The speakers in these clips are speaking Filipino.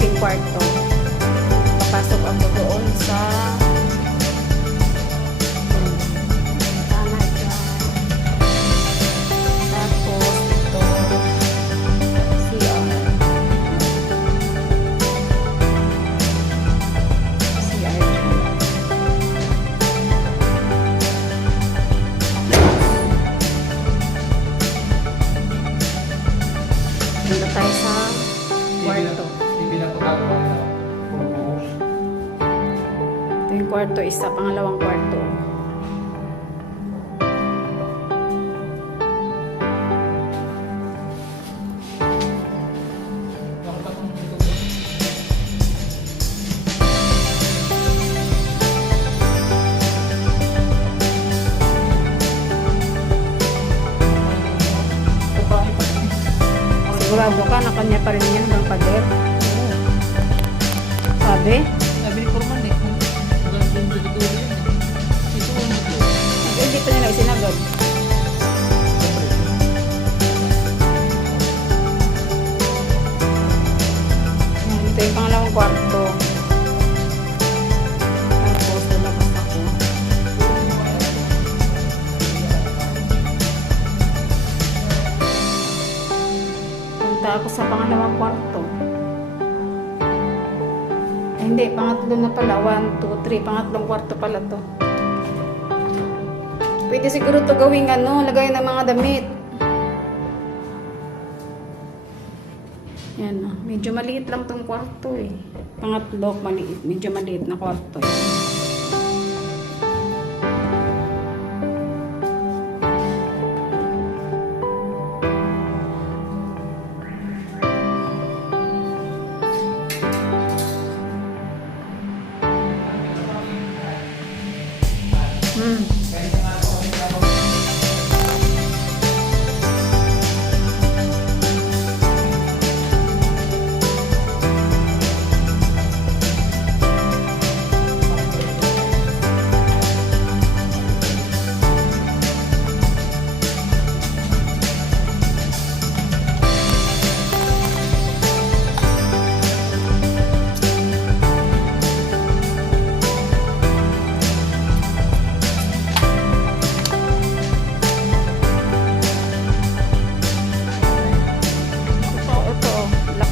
malaking kwarto. Papasok ako doon sa tapos ito CR. Punta tayo sa kwarto. Ito yung kwarto, isa, pangalawang kwarto. Sigurado ka na kanya pa rin yan ng pader. Sabi? Sabi ni Forman eh. Hindi pa nila isinagad. Ito yung pangalawang kwarto. Tapos lalabas ako. Punta ako sa pangalawang kwarto. Ay, hindi, pangatlo na pala. 1, 2, 3. Pangatlong kwarto pala to. Pwede siguro to gawing lagay ng mga damit. Yan o. Medyo maliit lang tong kwarto eh. Pangatlo, maliit. Medyo maliit na kwarto eh.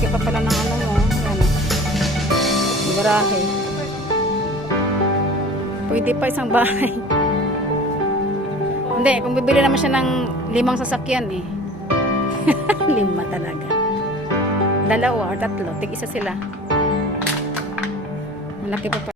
Pa pala ng mo. Yan. Garahe. Pwede pa isang bahay. Hindi, kung bibili naman siya ng 5 sasakyan eh. 5 talaga. 2 or 3. Tig-isa sila. Malaki pa